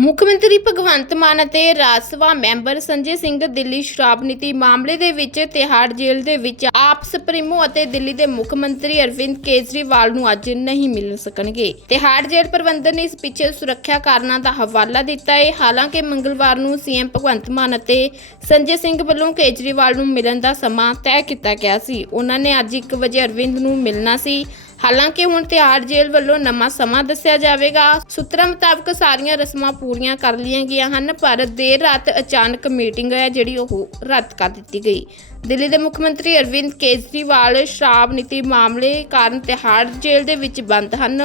ਮੁੱਖ ਮੰਤਰੀ ਭਗਵੰਤ ਮਾਨ ਅਤੇ ਰਾਜ ਸਭਾ ਮੈਂਬਰ ਸੰਜੇ ਸਿੰਘ ਦਿੱਲੀ ਸ਼ਰਾਬ ਨੀਤੀ ਮਾਮਲੇ ਦੇ ਵਿੱਚ ਤਿਹਾੜ ਜੇਲ੍ਹ ਦੇ ਵਿੱਚ ਆਪ ਸੁਪਰੀਮੋ ਅਤੇ ਦਿੱਲੀ ਦੇ ਮੁੱਖ ਮੰਤਰੀ ਅਰਵਿੰਦ ਕੇਜਰੀਵਾਲ ਨੂੰ ਅੱਜ ਨਹੀਂ ਮਿਲ ਸਕਣਗੇ। ਤਿਹਾੜ ਜੇਲ੍ਹ ਪ੍ਰਬੰਧਨ ਨੇ ਇਸ ਪਿੱਛੇ ਸੁਰੱਖਿਆ ਕਾਰਨਾਂ ਦਾ ਹਵਾਲਾ ਦਿੱਤਾ ਹੈ। ਹਾਲਾਂਕਿ ਮੰਗਲਵਾਰ ਨੂੰ ਸੀਐਮ ਭਗਵੰਤ ਮਾਨ ਅਤੇ ਸੰਜੇ ਸਿੰਘ ਵੱਲੋਂ ਕੇਜਰੀਵਾਲ ਨੂੰ ਮਿਲਣ ਦਾ ਸਮਾਂ ਤੈਅ ਕੀਤਾ ਗਿਆ ਸੀ। ਉਹਨਾਂ ਨੇ ਅੱਜ 1 ਵਜੇ ਅਰਵਿੰਦ ਨੂੰ ਮਿਲਣਾ ਸੀ। ਹਾਲਾਂਕਿ ਹੁਣ ਤਿਹਾੜ ਜੇਲ੍ਹ ਵੱਲੋਂ ਨਵਾਂ ਸਮਾਂ ਦੱਸਿਆ ਜਾਵੇਗਾ। ਸੂਤਰਾਂ ਮੁਤਾਬਕ ਸਾਰੀਆਂ ਰਸਮਾਂ ਪੂਰੀਆਂ ਕਰ ਲਈਆਂ ਗਈਆਂ ਹਨ, ਪਰ ਦੇਰ ਰਾਤ ਅਚਾਨਕ ਮੀਟਿੰਗ ਹੈ ਜਿਹੜੀ ਉਹ ਰੱਦ ਕਰ ਦਿੱਤੀ ਗਈ। ਦਿੱਲੀ ਦੇ ਮੁੱਖ ਮੰਤਰੀ ਅਰਵਿੰਦ ਕੇਜਰੀਵਾਲ ਸ਼ਰਾਬ ਨੀਤੀ ਮਾਮਲੇ ਕਾਰਨ ਤਿਹਾੜ ਜੇਲ੍ਹ ਦੇ ਵਿੱਚ ਬੰਦ ਹਨ।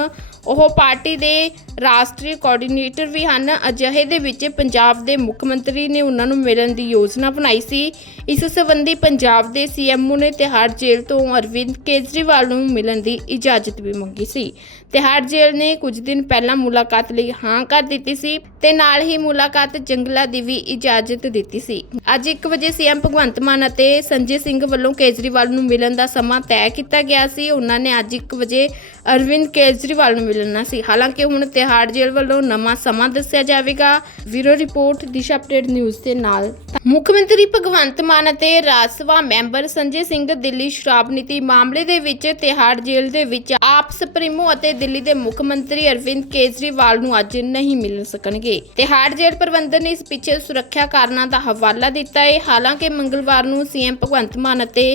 ਉਹ ਪਾਰਟੀ ਦੇ ਰਾਸ਼ਟਰੀ ਕੋਆਰਡੀਨੇਟਰ ਵੀ ਹਨ। ਅਜਿਹੇ ਦੇ ਵਿੱਚ ਪੰਜਾਬ ਦੇ ਮੁੱਖ ਮੰਤਰੀ ਨੇ ਉਹਨਾਂ ਨੂੰ ਮਿਲਣ ਦੀ ਯੋਜਨਾ ਬਣਾਈ ਸੀ। ਇਸ ਸੰਬੰਧੀ ਪੰਜਾਬ ਦੇ ਸੀਐਮਓ ਨੇ ਤਿਹਾੜ ਜੇਲ੍ਹ ਤੋਂ ਅਰਵਿੰਦ ਕੇਜਰੀਵਾਲ ਨੂੰ ਮਿਲਣ ਦੀ ਇਜਾਜ਼ਤ ਵੀ ਮੰਗੀ ਸੀ। ਤਿਹਾੜ ਜੇਲ੍ਹ ਨੇ ਕੁਝ ਦਿਨ ਪਹਿਲਾਂ ਮੁਲਾਕਾਤ ਲਈ ਹਾਂ ਕਰ ਦਿੱਤੀ ਸੀ ਤੇ ਨਾਲ ਹੀ ਮੁਲਾਕਾਤ ਜੰਗਲਾ ਦੀ ਵੀ ਇਜਾਜ਼ਤ ਦਿੱਤੀ ਸੀ। ਅੱਜ 1 ਵਜੇ ਸੀਐਮ ਭਗਵੰਤ ਮਾਨ ਅਤੇ ਸੰਜੇ ਸਿੰਘ ਵੱਲੋਂ ਕੇਜਰੀਵਾਲ ਨੂੰ ਮਿਲਣ ਦਾ ਸਮਾਂ ਤੈਅ ਕੀਤਾ ਗਿਆ ਸੀ। ਉਹਨਾਂ ਨੇ ਅੱਜ 1 ਵਜੇ ਅਰਵਿੰਦ ਕੇਜਰੀਵਾਲ ਨੂੰ ਮਿਲਣਾ ਸੀ। ਹਾਲਾਂਕਿ ਹੁਣ ਤਿਹਾੜ ਜੇਲ੍ਹ ਵੱਲੋਂ ਨਵਾਂ ਸਮਾਂ ਦੱਸਿਆ ਜਾਵੇਗਾ। ਵੀਰੋ ਰਿਪੋਰਟ, ਦਿਸ਼ਾ ਅਪਡੇਟ ਨਿਊਜ਼ ਦੇ ਨਾਲ। ਮੁੱਖ ਮੰਤਰੀ ਭਗਵੰਤ ਮਾਨ ਅਤੇ ਰਾਜ ਸਭਾ ਮੈਂਬਰ ਸੰਜੇ ਸਿੰਘ ਦਿੱਲੀ ਸ਼ਰਾਬ ਨੀਤੀ ਮਾਮਲੇ ਦੇ ਵਿੱਚ ਤਿਹਾੜ ਜੇਲ੍ਹ ਦੇ ਵਿੱਚ ਆਪ ਸੁਪਰੀਮੋ ਅਤੇ ਦਿੱਲੀ ਦੇ ਮੁੱਖ ਮੰਤਰੀ ਅਰਵਿੰਦ ਕੇਜਰੀਵਾਲ ਨੂੰ ਅੱਜ ਨਹੀਂ ਮਿਲ ਸਕਣਗੇ। ਤਿਹਾੜ ਜੇਲ੍ਹ ਪ੍ਰਬੰਧਨ ਨੇ ਇਸ ਪਿੱਛੇ ਸੁਰੱਖਿਆ ਕਾਰਨਾਂ ਦਾ ਹਵਾਲਾ ਦਿੱਤਾ ਹੈ। ਹਾਲਾਂਕਿ ਮੰਗਲਵਾਰ ਨੂੰ ਸੀਐਮ ਭਗਵੰਤ ਮਾਨ ਅਤੇ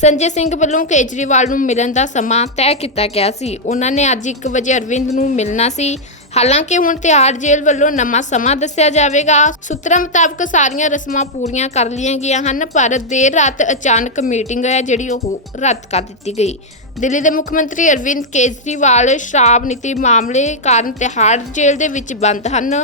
ਸੰਜੇ ਸਿੰਘ ਵੱਲੋਂ ਕੇਜਰੀਵਾਲ ਨੂੰ ਮਿਲਣ ਦਾ ਸਮਾਂ ਤੈਅ ਕੀਤਾ ਗਿਆ ਸੀ। ਉਹਨਾਂ ਨੇ ਅੱਜ 1 ਵਜੇ ਅਰਵਿੰਦ ਨੂੰ ਮਿਲਣਾ ਸੀ। ਹਾਲਾਂਕਿ ਹੁਣ ਤਿਹਾੜ ਜੇਲ੍ਹ ਵੱਲੋਂ ਨਵਾਂ ਸਮਾਂ ਦੱਸਿਆ ਜਾਵੇਗਾ। ਸੂਤਰਾਂ ਮੁਤਾਬਕ ਸਾਰੀਆਂ ਰਸਮਾਂ ਪੂਰੀਆਂ ਕਰ ਲਈਆਂ ਗਈਆਂ ਹਨ, ਪਰ ਦੇਰ ਰਾਤ ਅਚਾਨਕ ਮੀਟਿੰਗ ਹੈ ਜਿਹੜੀ ਉਹ ਰੱਦ ਕਰ ਦਿੱਤੀ ਗਈ। ਦਿੱਲੀ ਦੇ ਮੁੱਖ ਮੰਤਰੀ ਅਰਵਿੰਦ ਕੇਜਰੀਵਾਲ ਸ਼ਰਾਬ ਨੀਤੀ ਮਾਮਲੇ ਕਾਰਨ ਤਿਹਾੜ ਜੇਲ੍ਹ ਦੇ ਵਿੱਚ ਬੰਦ ਹਨ।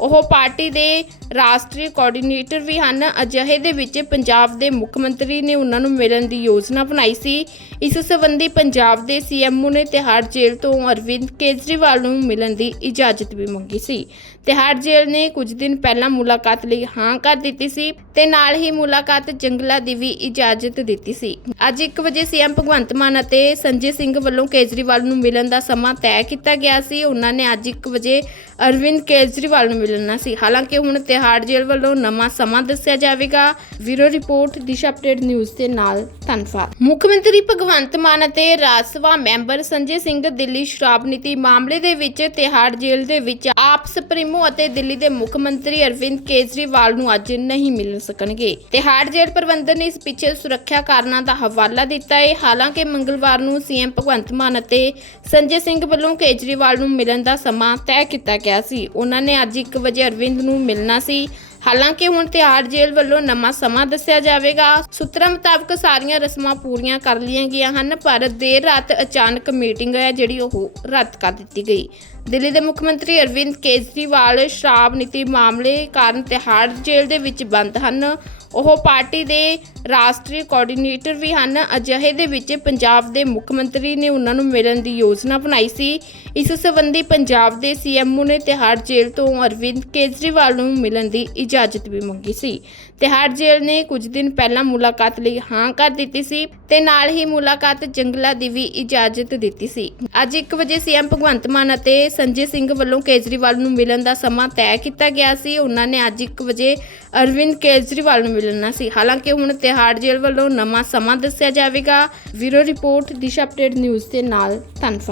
ਉਹ ਪਾਰਟੀ ਦੇ ਰਾਸ਼ਟਰੀ ਕੋਆਰਡੀਨੇਟਰ ਵੀ ਹਨ। ਅਜਿਹੇ ਦੇ ਵਿੱਚ ਪੰਜਾਬ ਦੇ ਮੁੱਖ ਮੰਤਰੀ ਨੇ ਉਹਨਾਂ ਨੂੰ ਮਿਲਣ ਦੀ ਯੋਜਨਾ ਬਣਾਈ ਸੀ। ਇਸ ਸੰਬੰਧੀ ਪੰਜਾਬ ਦੇ ਸੀਐਮਓ ਨੇ ਤਿਹਾੜ ਜੇਲ੍ਹ ਤੋਂ ਅਰਵਿੰਦ ਕੇਜਰੀਵਾਲ ਨੂੰ ਮਿਲਣ ਦੀ ਇਜਾਜ਼ਤ ਵੀ ਮੰਗੀ ਸੀ। ਤਿਹਾੜ ਜੇਲ੍ਹ ਨੇ ਕੁਝ ਦਿਨ ਪਹਿਲਾਂ ਮੁਲਾਕਾਤ ਲਈ ਹਾਂ ਕਰ ਦਿੱਤੀ ਸੀ ਤੇ ਨਾਲ ਹੀ ਮੁਲਾਕਾਤ ਜੰਗਲਾ ਦੀ ਵੀ ਇਜਾਜ਼ਤ ਦਿੱਤੀ ਸੀ। ਅੱਜ 1 ਵਜੇ ਸੀਐਮ ਭਗਵੰਤ ਮਾਨ ਅਤੇ ਸੰਜੇ ਸਿੰਘ ਵੱਲੋਂ ਕੇਜਰੀਵਾਲ ਨੂੰ ਮਿਲਣ ਦਾ ਸਮਾਂ ਤੈਅ ਕੀਤਾ ਗਿਆ ਸੀ। ਉਹਨਾਂ ਨੇ ਅੱਜ 1 ਵਜੇ ਅਰਵਿੰਦ ਕੇਜਰੀਵਾਲ ਨੂੰ ਮਿਲਣਾ ਸੀ। ਹਾਲਾਂਕਿ ਹੁਣ ਤਿਹਾੜ ਜੇਲ੍ਹ ਵੱਲੋਂ ਨਵਾਂ ਸਮਾਂ ਦੱਸਿਆ ਜਾਵੇਗਾ। ਵੀਰੋ ਰਿਪੋਰਟ, ਦਿਸ਼ਾ ਅਪਡੇਟ ਨਿਊਜ਼ ਦੇ ਨਾਲ ਧੰਨਵਾਦ। ਮੁੱਖ ਮੰਤਰੀ ਭਗਵੰਤ ਮਾਨ ਅਤੇ ਰਾਜ ਸਭਾ ਮੈਂਬਰ ਸੰਜੇ ਸਿੰਘ ਦਿੱਲੀ ਸ਼ਰਾਬ ਨੀਤੀ ਮਾਮਲੇ ਦੇ ਵਿੱਚ ਤਿਹਾੜ ਜੇਲ੍ਹ ਦੇ ਵਿੱਚ ਆਪ ਸੁਪਰੀਮੋ ਅਤੇ ਦਿੱਲੀ ਦੇ ਮੁੱਖ ਮੰਤਰੀ ਅਰਵਿੰਦ ਕੇਜਰੀਵਾਲ ਨੂੰ ਅੱਜ ਨਹੀਂ ਮਿਲ ਸਕਣਗੇ। ਤਿਹਾੜ ਜੇਲ੍ਹ ਪ੍ਰਬੰਧਨ ਨੇ ਇਸ ਪਿੱਛੇ ਸੁਰੱਖਿਆ ਕਾਰਨਾਂ ਦਾ ਹਵਾਲਾ ਦਿੱਤਾ ਹੈ। ਹਾਲਾਂਕਿ ਮੰਗਲਵਾਰ ਨੂੰ ਸੀਐਮ ਭਗਵੰਤ ਮਾਨ ਅਤੇ ਸੰਜੇ ਸਿੰਘ ਵੱਲੋਂ ਕੇਜਰੀਵਾਲ ਨੂੰ ਮਿਲਣ ਦਾ ਸਮਾਂ ਤੈਅ ਕੀਤਾ ਗਿਆ ਸੀ। ਉਹਨਾਂ ਨੇ ਅੱਜ 1 ਵਜੇ ਅਰਵਿੰਦ ਨੂੰ ਮਿਲਣਾ ਸੀ। ਹਾਲਾਂਕਿ ਹੁਣ ਤਿਹਾੜ ਜੇਲ੍ਹ ਵੱਲੋਂ ਨਵਾਂ ਸਮਾਂ ਦੱਸਿਆ ਜਾਵੇਗਾ। ਸੂਤਰਾਂ ਮੁਤਾਬਕ ਸਾਰੀਆਂ ਰਸਮਾਂ ਪੂਰੀਆਂ ਕਰ ਲਈਆਂ ਗਈਆਂ ਹਨ, ਪਰ ਦੇਰ ਰਾਤ ਅਚਾਨਕ ਮੀਟਿੰਗ ਹੈ ਜਿਹੜੀ ਉਹ ਰੱਦ ਕਰ ਦਿੱਤੀ ਗਈ। ਦਿੱਲੀ ਦੇ ਮੁੱਖ ਮੰਤਰੀ ਅਰਵਿੰਦ ਕੇਜਰੀਵਾਲ ਸ਼ਰਾਬ ਨੀਤੀ ਮਾਮਲੇ ਕਾਰਨ ਤਿਹਾੜ ਜੇਲ੍ਹ ਦੇ ਵਿੱਚ ਬੰਦ ਹਨ। ਉਹ ਪਾਰਟੀ ਦੇ ਰਾਸ਼ਟਰੀ ਕੋਆਰਡੀਨੇਟਰ ਵੀ ਹਨ। ਅਜਿਹੇ ਦੇ ਵਿੱਚ ਪੰਜਾਬ ਦੇ ਮੁੱਖ ਮੰਤਰੀ ਨੇ ਉਹਨਾਂ ਨੂੰ ਮਿਲਣ ਦੀ ਯੋਜਨਾ ਬਣਾਈ ਸੀ। ਇਸ ਸੰਬੰਧੀ ਪੰਜਾਬ ਦੇ ਸੀਐਮਓ ਨੇ ਤਿਹਾੜ ਜੇਲ੍ਹ ਤੋਂ ਅਰਵਿੰਦ ਕੇਜਰੀਵਾਲ ਨੂੰ ਮਿਲਣ ਦੀ ਇਜਾਜ਼ਤ ਵੀ ਮੰਗੀ ਸੀ। ਤਿਹਾੜ ਜੇਲ੍ਹ ਨੇ ਕੁਝ ਦਿਨ ਪਹਿਲਾਂ ਮੁਲਾਕਾਤ ਲਈ ਹਾਂ ਕਰ ਦਿੱਤੀ ਸੀ ਤੇ ਨਾਲ ਹੀ ਮੁਲਾਕਾਤ ਜੰਗਲਾ ਦੀ ਵੀ ਇਜਾਜ਼ਤ ਦਿੱਤੀ ਸੀ। ਅੱਜ 1 ਵਜੇ ਸੀਐਮ ਭਗਵੰਤ ਮਾਨ ਅਤੇ ਸੰਜੇ ਸਿੰਘ ਵੱਲੋਂ ਕੇਜਰੀਵਾਲ ਨੂੰ ਮਿਲਣ ਦਾ ਸਮਾਂ ਤੈਅ ਕੀਤਾ ਗਿਆ ਸੀ। ਉਹਨਾਂ ਨੇ ਅੱਜ 1 ਵਜੇ ਅਰਵਿੰਦ ਕੇਜਰੀਵਾਲ ਨੂੰ ਮਿਲਣਾ ਸੀ। ਹਾਲਾਂਕਿ ਹੁਣ ਤਿਹਾੜ ਜੇਲ੍ਹ ਵੱਲੋਂ ਨਵਾਂ ਸਮਾਂ ਦੱਸਿਆ ਜਾਵੇਗਾ। ਵੀਰੋ ਰਿਪੋਰਟ, ਦਿਸ਼ਾ ਅਪਡੇਟ ਨਿਊਜ਼ ਦੇ ਨਾਲ ਧੰਨਵਾਦ।